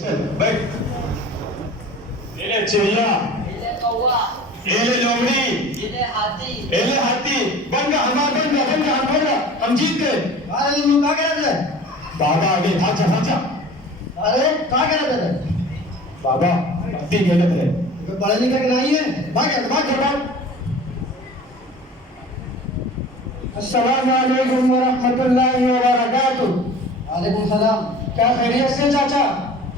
चल बैठ। एले चिड़िया, एले कौवा, एले लोमड़ी, एले हाथी, एले हाथी। बन गया हम जीत गए। अरे लल्लू क्या कह रहे थे? बाबा आगे भाग जा। अरे क्या कह रहे थे? बाबा पत्ती गलत है। कोई पढ़े लिखे के नहीं है? भाग जा। अस्सलाम वालेकुम व रहमतुल्लाहि व बरकातुहू। वालेकुम सलाम। क्या खैरियत से चाचा?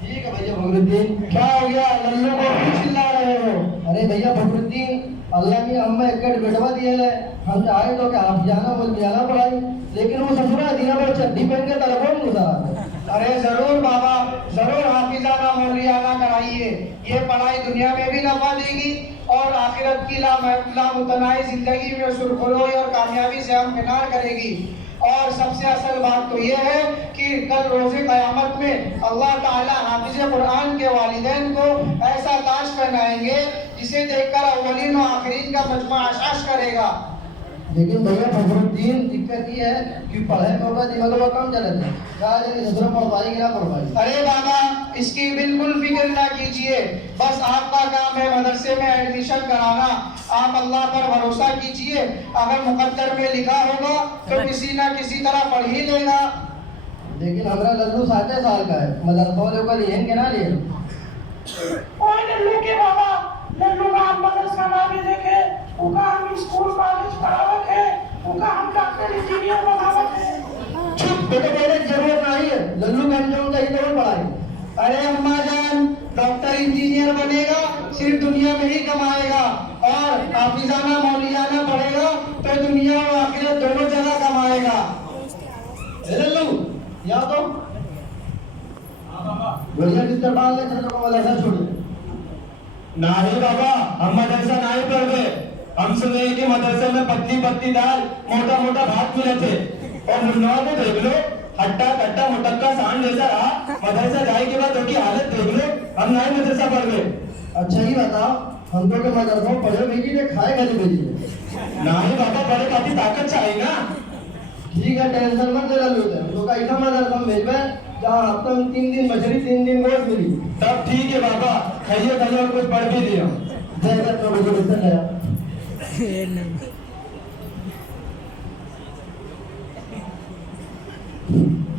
ठीक है भैया फखरुद्दीन। क्या हो गया, लल्लू को क्यों चिल्ला रहे हो? अरे भैया फखरुद्दीन, अल्लाह की हमें एक बेटवा दिए है, हम चाहे तो क्या आप जाना बोल जाना पढ़ाई, लेकिन वो ससुरा दिना पर चड्डी पहन के तरफ गुजारा। अरे जरूर बाबा, जरूर हाफिजाना मौलियाना कराइए। ये पढ़ाई दुनिया में भी नफा देगी और आखिरत की लामुतनाई जिंदगी में सुरखरोई और कामयाबी से हम किनार करेगी। और सबसे असल बात तो ये है कि कल रोज़े क़यामत में अल्लाह ताला हाफिज़ कुरान के वालिदैन को ऐसा ताज पहनाएंगे जिसे देखकर अव्वलीन और आखिरीन का मजमा आशाश करेगा। लेकिन भैया फखरुद्दीन, दिक्कत ये है कि पढ़ाई में होगा दिमाग में कम चलता है, पढ़वाई कि ना पढ़वाई। अरे बाबा, इसकी बिल्कुल फिक्र ना कीजिए, बस आपका काम है मदरसे में एडमिशन कराना। आप अल्लाह पर भरोसा कीजिए, अगर मुकद्दर में लिखा होगा तो किसी ना किसी तरह पढ़ ही लेगा। लेकिन हमारा लल्लू 7 साल का है, मदरसा वाले को लिए कि ना लिए? ओए लल्लू के बाबा, लल्लू का हम मदरसा ना भी देखे, उनका हम स्कूल कॉलेज पढ़ावत है, उनका हम डॉक्टर इंजीनियर बनावत है। चुप, बेटे बोले जरूरत नहीं है, लल्लू का जो चाहिए तो पढ़ाई। अरे अम्मा जान, डॉक्टर इंजीनियर बनेगा सिर्फ दुनिया में ही कमाएगा, और हाफिजाना मौलियाना पढ़ेगा तो दुनिया और आखिरत दोनों जगह कमाएगा। लल्लू या तो बढ़िया किस्तर डाल ले, चलो को मदरसा छोड़िए। नहीं बाबा, हम मदरसा नहीं पढ़ गए। हम सुने कि मदरसे में पतली दाल मोटा भात मिले थे। और मुन्ना को देख लो, हट्टा कट्टा मुटक्का सांड जैसा रहा। मदरसा जाए के बाद उनकी हालत देख लो। हम नहीं मदरसा पढ़ गए। अच्छा ही बताओ, हम तो के मदरसा में पढ़े भेजी ने खाए खाली भेजी। नहीं बाबा, बड़े काफी ताकत चाहिए ना। ठीक है, टेंशन मत ले लल्लू, तो का ऐसा मदरसा में भेजबे जहाँ हफ्ते में 3 दिन मछली 3 दिन गोश्त मिली। तब ठीक है बाबा, खाइए और कुछ पढ़ भी लियो। जय तो मुझे बिस्तर ले आ।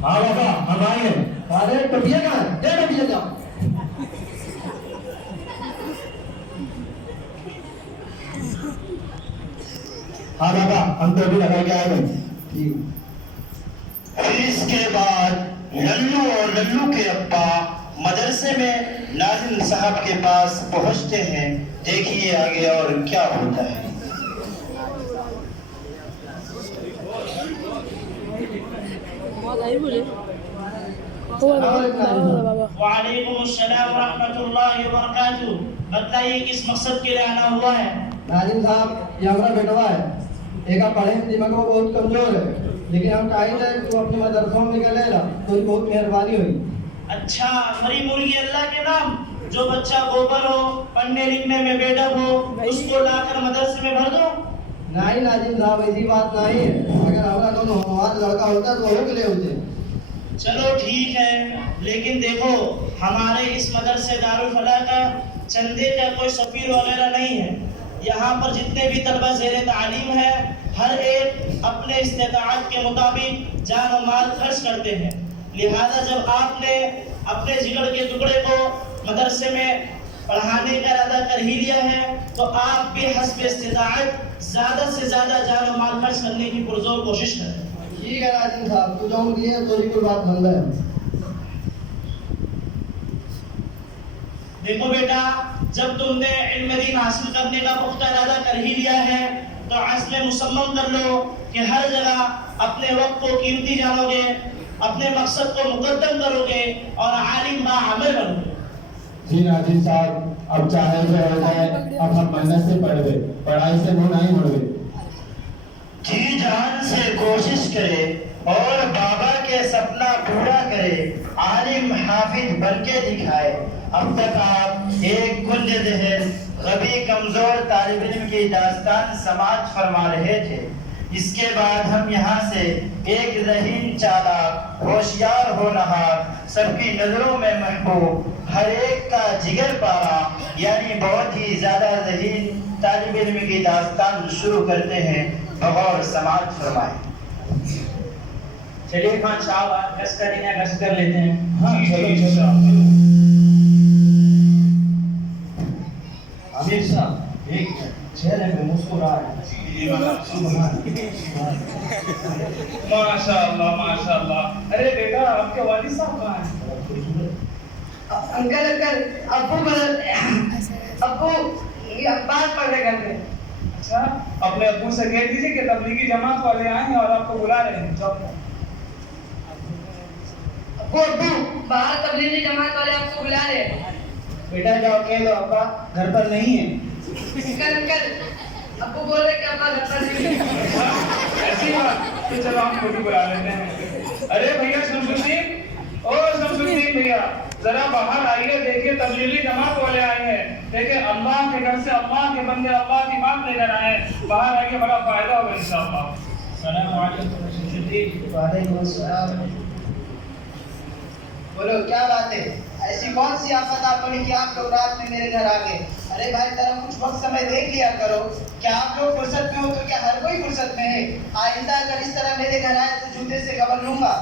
हाँ बाबा, हम आएंगे। अरे टोपिया कहाँ है? दे टोपिया जाओ। हाँ बाबा, हम तो अभी लगा के आए। ठीक। फिर इसके बाद लल्लू और लल्लू के अब्बा मदरसे में नाज़िम साहब के पास पहुंचते हैं। देखिए आगे और क्या होता है। वालेकुम अस्सलाम व रहमतुल्लाहि व बरकातुहू। बताइए किस मकसद के लिए आना हुआ है? नाजिम साहब, ये हमारा बेटवा है, एक आप पढ़े दिमाग में बहुत कमजोर है, लेकिन हम चाहिए कि वो अपने मदरसों में निकलेगा तो बहुत मेहरबानी हुई। अच्छा, मरी मुर्गी अल्लाह के नाम। जो बच्चा गोबर हो, पढ़ने लिखने में बेढब हो, उसको लाकर मदरसे में भर दो। नहीं नाजिम साहब, ऐसी बात नहीं है। अगर हमारा दोनों हमारा लड़का होता तो वो के लिए होते। चलो ठीक है, लेकिन देखो हमारे इस मदरसे दारुल फलाह का चंदे का कोई सफीर वगैरह नहीं है। यहाँ पर जितने भी तलबा ज़ेरे तालीम है, हर एक अपने इस्तेताअत के मुताबिक जान और माल खर्च करते हैं। लिहाजा जब आपने अपने जिगर के टुकड़े को मदरसे में पढ़ाने का इरादा कर ही लिया है, तो आप भी हस्ब इस्तेताअत ज़्यादा से ज़्यादा जान और माल खर्च करने की पुरजोर कोशिश करें। ठीक है नाजिम साहब, तू जो दिए तो ही कोई बात बन रहा है। देखो बेटा, जब तुमने इल्म दीन हासिल करने का पुख्ता इरादा कर ही लिया है, तो अज़्म मुसम्मम कर लो कि हर जगह अपने वक्त को कीमती जानोगे, अपने मकसद को मुकद्दम करोगे और आलिम बाअमल बनोगे। जी नाजिम साहब, अब चाहे जो हो जाए, अब हम मेहनत से पढ़ गए, पढ़ाई से मुँह नहीं मुड़ गए। जी जान से कोशिश करे और बाबा के सपना पूरा करे, आलिम हाफिज बन के दिखाए। अब तक आप एक कुंज ज़हन कभी कमजोर तालिब इल्म की दास्तान समाज फरमा रहे थे। इसके बाद हम यहाँ से एक ज़हीन चालाक होशियार हो रहा سب کی نظروں میں محبوب، ہر ایک کا جگر پارا، یعنی بہت ہی زیادہ ذہین طالب علم کی داستان شروع کرتے ہیں، بغور سماعت فرمائیں۔ چلیے خان صاحب گشت کریں یا گشت کر لیتے ہیں؟ ہاں چلو امیر صاحب ایک چہرے پہ مسکراہٹ ماشاء اللہ۔ ارے بیٹا آپ کے والد صاحب کہاں ہیں؟ انکل ابو یہ بات پڑھ رہے گھر میں۔ اچھا اپنے ابو سے کہہ دیجیے کہ تبلیغی جماعت والے آئے ہیں اور آپ کو بلا رہے ہیں۔ جاؤ ابو باہر تبلیغی جماعت والے آپ کو بلا رہے ہیں۔ بیٹا جاؤ کہہ دو ابا گھر پر نہیں ہے۔ انکل ابو بول رہے کہ ابا گھر پر نہیں ہے۔ ایسی بات تو چلو ہم کو بھی بلا لیتے ہیں۔ ارے بھیا شمس الدین، او شمس الدین بھیا ذرا باہر آئیے، دیکھیے تبلیغی جماعت والے آئے ہیں، دیکھیں اللہ کے گھر سے اللہ کے بندے اللہ کی بات لے کر آئے ہیں، باہر آئیے بڑا فائدہ ہوگا انشاءاللہ۔ السلام علیکم شمس الدین۔ وعلیکم السلام۔ بولو کیا بات ہے؟ ایسی کون سی آفت آپ نے کہ آپ لوگ رات میں میرے گھر آ گئے؟ ارے بھائی ذرا کچھ وقت سمے دیکھ لیا کرو، کیا آپ لوگ فرصت میں ہو تو کیا ہر کوئی فرصت میں ہے؟ آئندہ اگر اس طرح میرے گھر آئے تو جوتے سے خبر لوں گا۔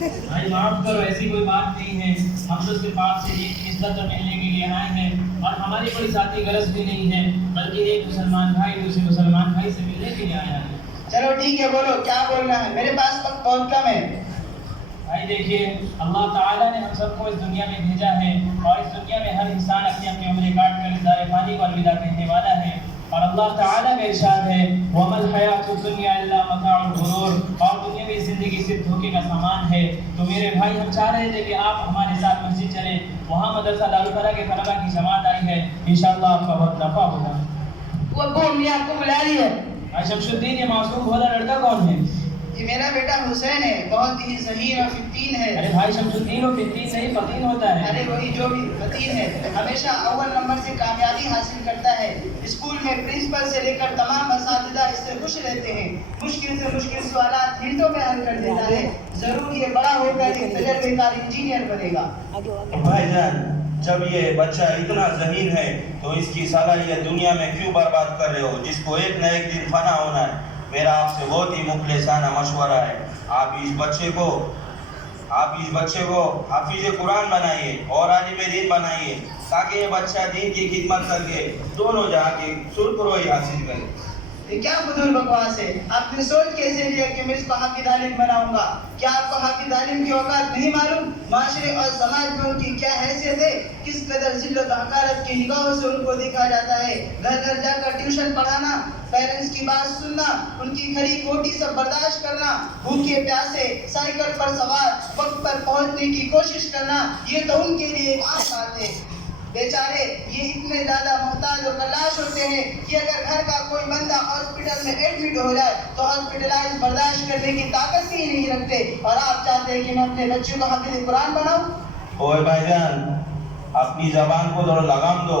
بھائی معاف کرو، ایسی کوئی بات نہیں ہے، ہم تو صرف آپ سے ایک عزت ملنے کے لیے آئے ہیں اور ہماری کوئی ذاتی غرض بھی نہیں ہے، بلکہ ایک مسلمان بھائی دوسرے مسلمان بھائی سے ملنے کے لیے آیا ہے۔ چلو ٹھیک ہے، بولو کیا بولنا ہے، میرے پاس وقت بہت کم ہے۔ بھائی دیکھیے اللہ تعالیٰ نے ہم سب کو اس دنیا میں بھیجا ہے اور اس دنیا میں ہر انسان اپنی اپنی عمریں کاٹ کر اس دار فانی کو الوداع کہنے والا ہے، اور اللہ تعالیٰ کا ارشاد ہے وَمَا الْحَيَاةُ الدُّنْيَا إِلَّا مَتَاعُ الْغُرُورِ، اور دنیا میں زندگی صرف دھوکے کا سامان ہے۔ تو میرے بھائی ہم چاہ رہے تھے کہ آپ ہمارے ساتھ مسجد چلیں، وہاں مدرسہ دارالفلاح کے طلباء کی جماعت آئی ہے، انشاءاللہ آپ کا بہت نفع ہوگا۔ وہ ابو امی آپ کو بلا رہی ہے۔ بھائی شمس الدین یہ معصوم بھولا لڑکا کون ہے؟ یہ میرا بیٹا حسین ہے، بہت ہی ذہین اور فتین ہے۔ ارے بھائی شمس الدین و فتین نہیں فتین ہوتا ہے۔ ارے وہی جو بھی فتین ہے، ہمیشہ اول نمبر سے کامیابی حاصل کرتا ہے۔ اسکول میں پرنسپل سے لے کر تمام اساتذہ اس سے خوش رہتے ہیں، مشکل سے مشکل سوالات منٹوں میں حل کر دیتا ہے۔ ضرور یہ بڑا ہو کر ایک تجربے کار انجینئر بنے گا۔ بھائی جان جب یہ بچہ اتنا ذہین ہے تو اس کی صلاحیت دنیا میں کیوں برباد کر رہے ہو، جس کو ایک نہ ایک دن فنا ہونا ہے۔ میرا آپ سے بہت ہی مخلصانہ مشورہ ہے، آپ اس بچے کو حافظ قرآن بنائیے اور عالم دین بنائیے، تاکہ یہ بچہ دین کی خدمت کر کے دونوں جہاں کی سرخروئی حاصل کرے۔ یہ کیا فضول بکواس ہے؟ آپ نے سوچ کیسے لیا کہ میں اس کو حافظ عالم بناؤں گا؟ کیا آپ کو حافظ عالم کی اوقات نہیں معلوم؟ معاشرے اور سماج میں ان کی کیا حیثیت ہے؟ کس قدر ذلت و حقارت کی نگاہوں سے ان کو دیکھا جاتا ہے۔ گھر گھر جا کر ٹیوشن پڑھانا، پیرنٹس کی بات سننا، ان کی کھری کھوٹی سب برداشت کرنا، بھوکے پیاسے سائیکل پر سوار وقت پر پہنچنے کی کوشش کرنا، یہ تو ان کے لیے ایک عام بات ہے۔ بیچارے یہ اتنے زیادہ محتاج اور کلاش ہوتے ہیں کہ اگر گھر کا کوئی بندہ ہاسپٹل میں ایڈمٹ ہو جائے تو ہاسپٹلائز برداشت کرنے کی طاقت ہی نہیں رکھتے، اور آپ چاہتے ہیں کہ میں اپنے بچوں کو حافظ قرآن بناؤں؟ اوے بھائی جان اپنی زبان کو ذرا لگام دو۔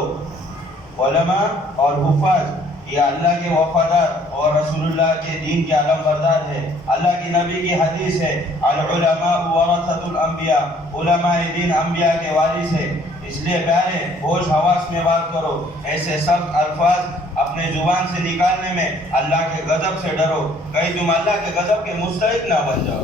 علماء اور حفاظ یہ اللہ کے وفادار اور رسول اللہ کے دین کے علم بردار ہے۔ اللہ کی نبی کی حدیث ہے العلماء ورثۃ الانبیاء، علماء دین انبیاء کے وارث ہے۔ اس لیے پیارے ہوش حواس میں بات کرو، ایسے سخت الفاظ اپنے زبان سے نکالنے میں اللہ کے غضب سے ڈرو، کہیں تم اللہ کے غضب کے مستحق نہ بن جاؤ۔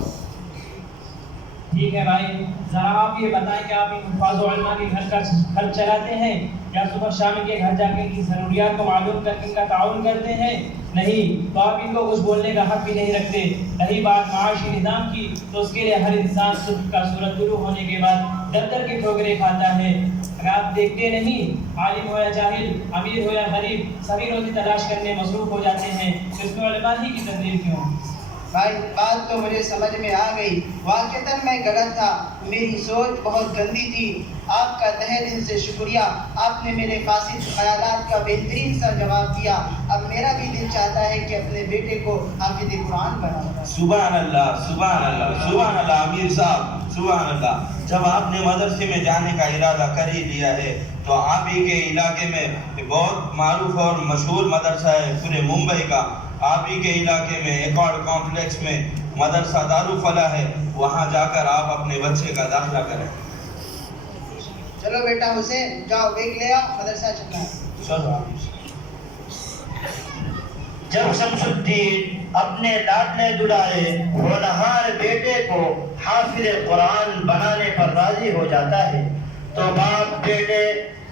ٹھیک ہے بھائی، ذرا آپ یہ بتائیں کہ آپ ان حفاظ و علماء کے گھر کا خرچ چلاتے ہیں یا صبح شام کے گھر جا کے ان کی ضروریات کو معلوم کر کے ان کا تعاون کرتے ہیں؟ نہیں، تو آپ ان کو کچھ بولنے کا حق بھی نہیں رکھتے۔ رہی بات معاشی نظام کی تو اس کے لیے ہر انسان صبح کا سورج طلوع ہونے کے بعد دفتر کے ٹھوکریں کھاتا ہے۔ اگر آپ دیکھتے نہیں، عالم ہو یا جاہل، امیر ہو یا غریب، سبھی روزی تلاش کرنے مصروف ہو جاتے ہیں، تو اس میں علماء ہی کی تقریر کیوں؟ بھائی بات تو مجھے سمجھ میں آ گئی، واقعتاً میں غلط تھا، میری سوچ بہت گندی تھی۔ آپ کا تہہ دل سے شکریہ، آپ نے میرے فاسد خیالات کا بہترین سا جواب دیا۔ اب میرا بھی دل چاہتا ہے کہ اپنے بیٹے کو حافظ قرآن بناؤں۔ سبحان اللہ سبحان اللہ سبحان اللہ امیر صاحب سبحان اللہ۔ جب آپ نے مدرسے میں جانے کا ارادہ کر ہی لیا ہے تو آپ ہی کے علاقے میں بہت معروف اور مشہور مدرسہ ہے پورے ممبئی کا، آپ ہی کے علاقے میں ایکارڈ کمپلیکس میں مدرسہ دارالفلاح ہے، وہاں جا کر آپ اپنے بچے کا داخلہ کریں۔ चलो बेटा हुसैन, जाओ बैग ले आओ, मदरसा चलना है। जब शमसुद्दीन अपने लाडले दुलारे होनहार बेटे को हाफिज कुरान बनाने पर राजी हो जाता है तो बाप बेटे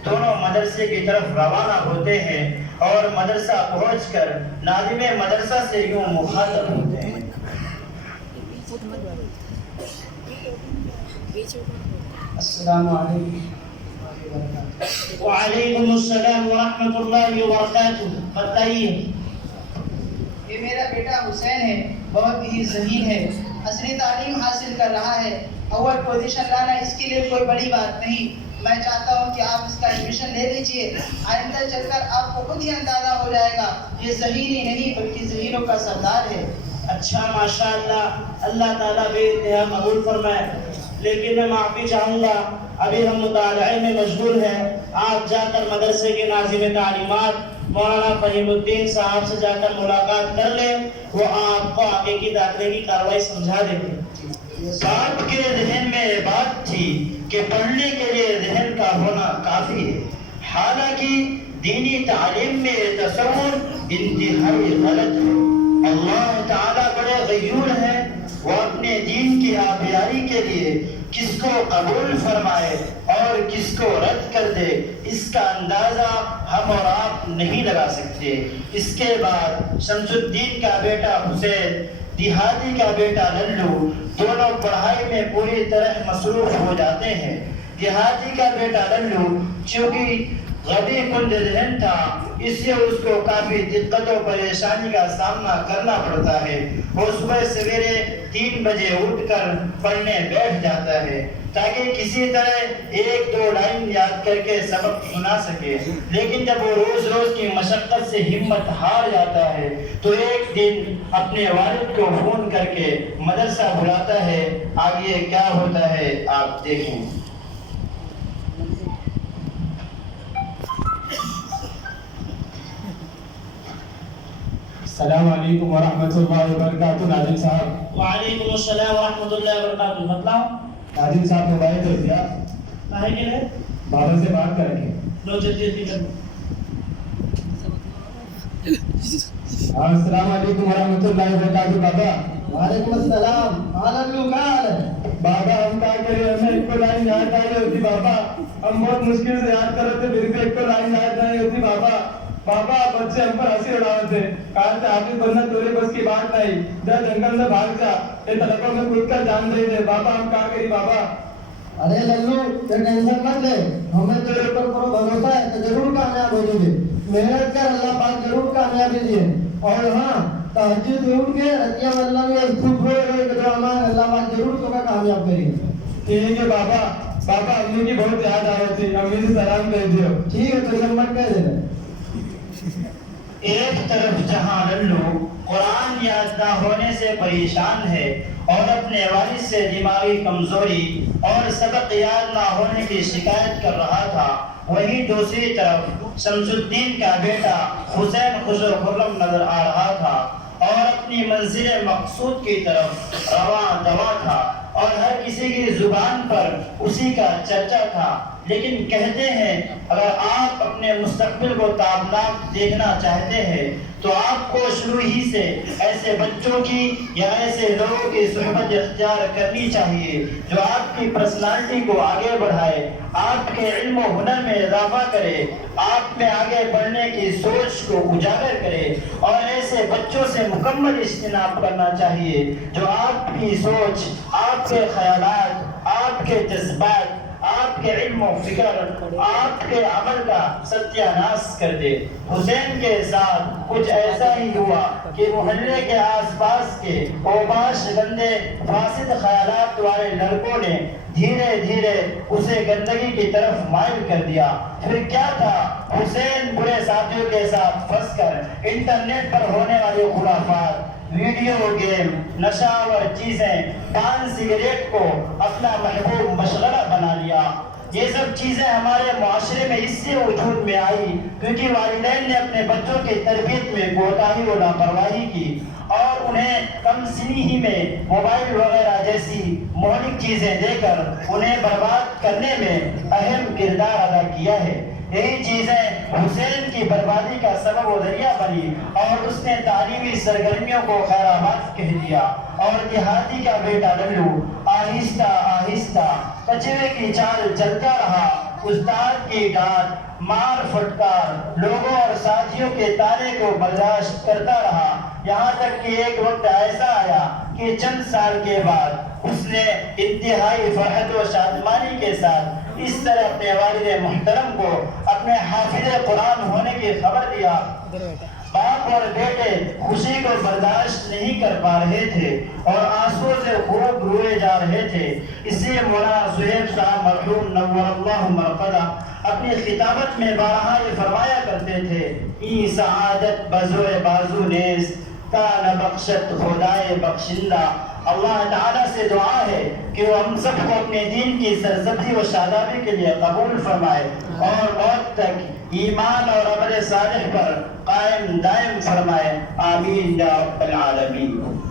दोनों मदरसे की तरफ रवाना होते हैं और मदरसा पहुंचकर नादिमे मदरसा से यूं मुखातब होते हैं। अस्सलाम वालेकुम। वालेकुम अस्सलाम व रहमतुल्लाहि व बरकातुहू। बताइए। ये मेरा बेटा हुसैन है, बहुत ही ज़हीन है, असली तालीम हासिल कर रहा है, अव्वल पोजीशन लाना इसके लिए कोई बड़ी बात नहीं। मैं चाहता हूँ कि आप इसका एडमिशन ले लीजिए, आइंदा चलकर आपको खुद ही अंदाजा हो जाएगा ये ज़हीन ही नहीं बल्कि ज़हीनों का सरदार है। अच्छा माशाअल्लाह, अल्लाह ताला बेइंतहा कबूल फरमाए। लेकिन मैं माफ़ी चाहूँगा, अभी हम मुताले में मशगूल हैं। आप जाकर मदरसे के नाज़िम तालीमात मौलाना फहीमुद्दीन साहब से जाकर मुलाकात कर लें, वो आपको आगे की दाखिले की कार्रवाई समझा देंगे। बाप के जहन में ये बात थी कि पढ़ने के लिए जहन का होना काफी है, हालांकि दीनी तालीम में ये तसव्वुर इंतहाई गलत है। अल्लाह ताला बड़े गयूर है, वो अपने दीन की आबियारी के लिए किसको कबूल फरमाए और किसको रद्द कर दे इसका अंदाजा हम और आप नहीं लगा सकते। इसके बाद शमसुद्दीन का बेटा हुसैन, दिहाती का बेटा लल्लू दोनों पढ़ाई में पूरी तरह मसरूफ हो जाते हैं। दिहाती का बेटा लल्लू चूंकि गबी कुंद जहन था, इससे उसको काफी दिक्कतों परेशानी का सामना करना पड़ता है। वो सुबह सवेरे 3 बजे उठकर पढ़ने बैठ जाता है ताकि किसी तरह 1-2 लाइन याद करके सबक सुना सके। लेकिन जब वो रोज रोज की मशक्कत से हिम्मत हार जाता है तो एक दिन अपने वालिद को फोन करके मदरसा बुलाता है। आगे क्या होता है आप देखें। अस्सलाम वालेकुम व रहमतुल्लाहि व बरकातुहू। नाजिम साहब। वालेकुम अस्सलाम व रहमतुल्लाहि व बरकातुहू। बताओ। नाजिम साहब मोबाइल दे दिया, काहे के लिए? बाबा से बात करेंगे। लो जल्दी जल्दी करो। अस्सलाम वालेकुम व रहमतुल्लाहि व बरकातुहू। बाबा। वालेकुम अस्सलाम। लल्लू का हाल है? बाबा हम क्या करें, हमें एक लाइन याद आई होती बाबा, हम बहुत मुश्किल से याद कर रहे थे, फिर भी एक लाइन याद नहीं होती बाबा। बाबा बच्चे हम पर हंसी उड़ाते थे, कहा था हाफिज बनना तेरे बस की बात नहीं, जा जंगल में भाग जा, ये तलकों में कूद कर जान दे दे। बाबा हम क्या करें बाबा। अरे लल्लू ये टेंशन मत ले, हमें तेरे ऊपर पूरा भरोसा है तो जरूर कामयाब हो जाओगे। मेहनत कर, अल्लाह पाक जरूर कामयाबी दिए। और हाँ, तहज्जुद में उठ के रतिया अल्लाह में खूब रोए तो अल्लाह पाक जरूर तुम्हें कामयाब करेगा। ठीक है बाबा। बाबा अम्मी की बहुत याद आ रही थी, अम्मी से सलाम कह दियो। ठीक है तो मत कह देना। एक तरफ जहां लल्लू कुरान याद ना होने से परेशान है और अपने वालिद से दिमागी कमजोरी और सबक याद ना होने की शिकायत कर रहा था, वहीं दूसरी तरफ शमसुद्दीन का बेटा हुसैन खुश खुर्रम नजर आ रहा था और अपनी मंजिल मकसूद की तरफ रवा दवा था और हर किसी की जुबान पर उसी का चर्चा था। लेकिन कहते हैं अगर आप अपने मुस्तकबिल को ताबनाक देखना चाहते हैं तो आपको शुरू ही से ऐसे बच्चों की या ऐसे लोगों की सुहबत इख्तियार करनी चाहिए जो आपकी पर्सनालिटी को आगे बढ़ाए, आपके इल्म और हुनर में इजाफा करे, आप में आगे बढ़ने की सोच को उजागर करे। और ऐसे बच्चों से मुकम्मल इज्तिनाब करना चाहिए जो आपकी सोच, आपके ख्यालात, आपके जज्बात, आपके इल्म और फिक्र, आपके अमल का सत्यानाश कर दे। हुसैन के साथ कुछ ऐसा ही हुआ कि मोहल्ले के आसपास के ओबाश गंदे फासिद ख्यालात वाले लड़कों ने धीरे धीरे उसे गंदगी की तरफ माइल कर दिया। फिर क्या था, हुसैन बुरे साथियों के साथ फंसकर इंटरनेट पर होने वाले खुराफात, वीडियो गेम, नशावर चीजें, पान सिगरेट को अपना महबूब मशगला बना लिया। یہ سب چیزیں ہمارے معاشرے میں اس سے وجود میں آئی کیونکہ والدین نے اپنے بچوں کی تربیت میں کوتاہی و لاپرواہی کی اور انہیں کم سنی ہی میں موبائل وغیرہ جیسی مہلک چیزیں دے کر انہیں برباد کرنے میں اہم کردار ادا کیا ہے۔ یہی چیزیں حسین کی بربادی کا سبب و ذریعہ بنی اور اس نے تعلیمی سرگرمیوں کو خیر آباد کہہ دیا اور دیہاتی کا بیٹا للو آہستہ آہستہ کچرے کی چال چلتا رہا۔ استاد کی ڈانٹ، مار پھٹکار، لوگوں اور ساتھیوں کے تانے کو برداشت کرتا رہا، یہاں تک کہ ایک وقت ایسا آیا کہ چند سال کے بعد اس نے انتہائی فرحت و شادمانی کے ساتھ اس طرح اپنے والد محترم کو اپنے حافظ قرآن ہونے کی خبر دیا۔ باپ اور بیٹے خوشی کو برداشت نہیں کر پا رہے تھے اور آنسو سے خوب روئے جا رہے تھے۔ اس لیے مولانا سہیب صاحب مرحوم نور اللہ مرقدہ اپنی خطابت میں بارہا یہ فرمایا کرتے تھے، ای سعادت بزوئے بازو نیز تا نہ بخشت خدائے بخشندہ۔ اللہ تعالیٰ سے دعا ہے کہ وہ ہم سب کو اپنے دین کی سرسبزی و شادابی کے لیے قبول فرمائے اور موت تک ایمان اور عمل صالح پر قائم دائم فرمائے، آمین یا رب العالمین۔